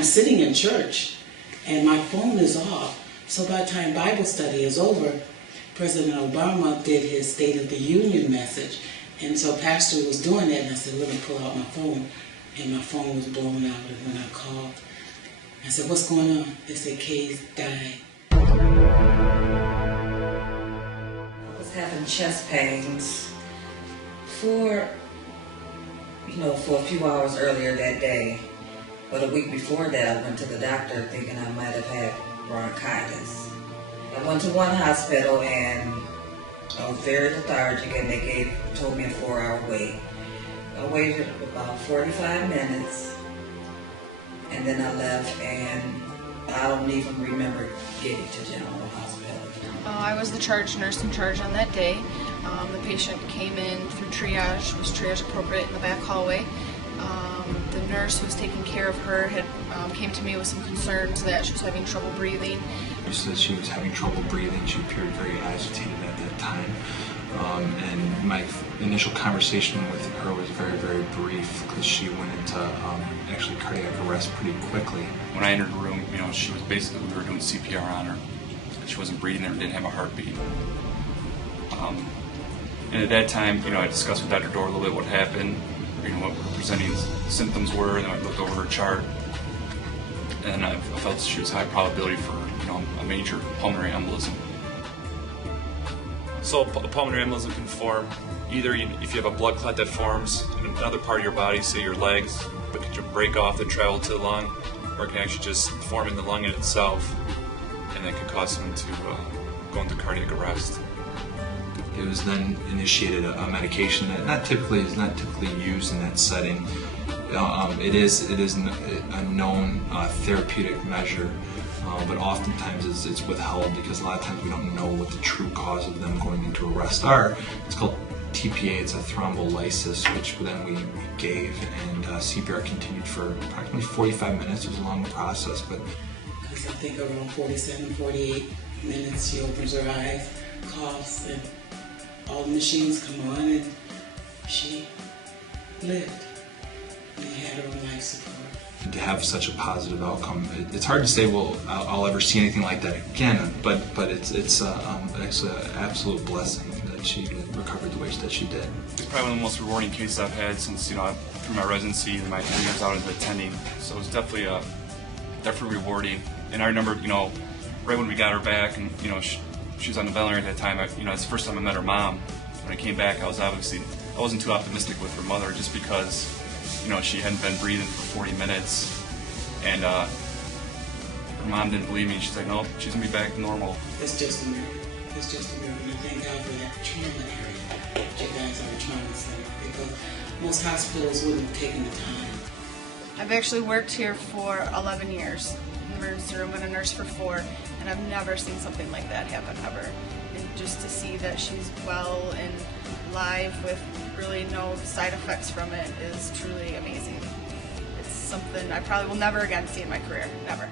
I'm sitting in church and my phone is off. So by the time Bible study is over, President Obama did his State of the Union message. And so Pastor was doing that, and I said, let me pull out my phone. And my phone was blown out, and when I called, I said, what's going on? They said, Kay's died. I was having chest pains for a few hours earlier that day. But a week before that, I went to the doctor thinking I might have had bronchitis. I went to one hospital and I was very lethargic, and they told me a 4-hour wait. I waited about 45 minutes, and then I left, and I don't even remember getting to General Hospital. I was the charge nurse in charge on that day. The patient came in through triage, was triage appropriate in the back hallway. The nurse who was taking care of her came to me with some concerns that she was having trouble breathing. She said she was having trouble breathing. She appeared very agitated at that time. And my initial conversation with her was very, very brief because she went into actually cardiac arrest pretty quickly. When I entered the room, she was basically, we were doing CPR on her. She wasn't breathing and didn't have a heartbeat. And at that time, I discussed with Dr. Dorr a little bit what happened, what her presenting symptoms were, and then I looked over her chart, and I felt that she was high probability for, a major pulmonary embolism. So a pulmonary embolism can form either if you have a blood clot that forms in another part of your body, say your legs, but it can break off and travel to the lung, or it can actually just form in the lung in itself, and that can cause someone to go into cardiac arrest. It was then initiated a medication that is not typically used in that setting. It is a known therapeutic measure, but oftentimes it's withheld because a lot of times we don't know what the true cause of them going into arrest are. It's called TPA, it's a thrombolysis, which then we gave, and CPR continued for approximately 45 minutes. It was a long process, but Because I think around 47, 48 minutes she opens her eyes, coughs, and all the machines come on, and she lived. We had her on life support. to have such a positive outcome, it's hard to say, well, I'll ever see anything like that again. But it's actually an absolute blessing that she recovered the way that she did. It's probably one of the most rewarding cases I've had since through my residency and my 3 years out as attending. So it was definitely rewarding. And I remember, right when we got her back, and she was on the ventilator at that time. It's the first time I met her mom. When I came back, I wasn't too optimistic with her mother, just because she hadn't been breathing for 40 minutes, and her mom didn't believe me. She's like, no, she's gonna be back to normal. It's just a miracle. It's just a miracle. And thank God for that trauma area. You guys are a trauma center, because most hospitals wouldn't have taken the time. I've actually worked here for 11 years in the emergency room, and a nurse for 4, and I've never seen something like that happen ever. And just to see that she's well and live with really no side effects from it is truly amazing. It's something I probably will never again see in my career, never.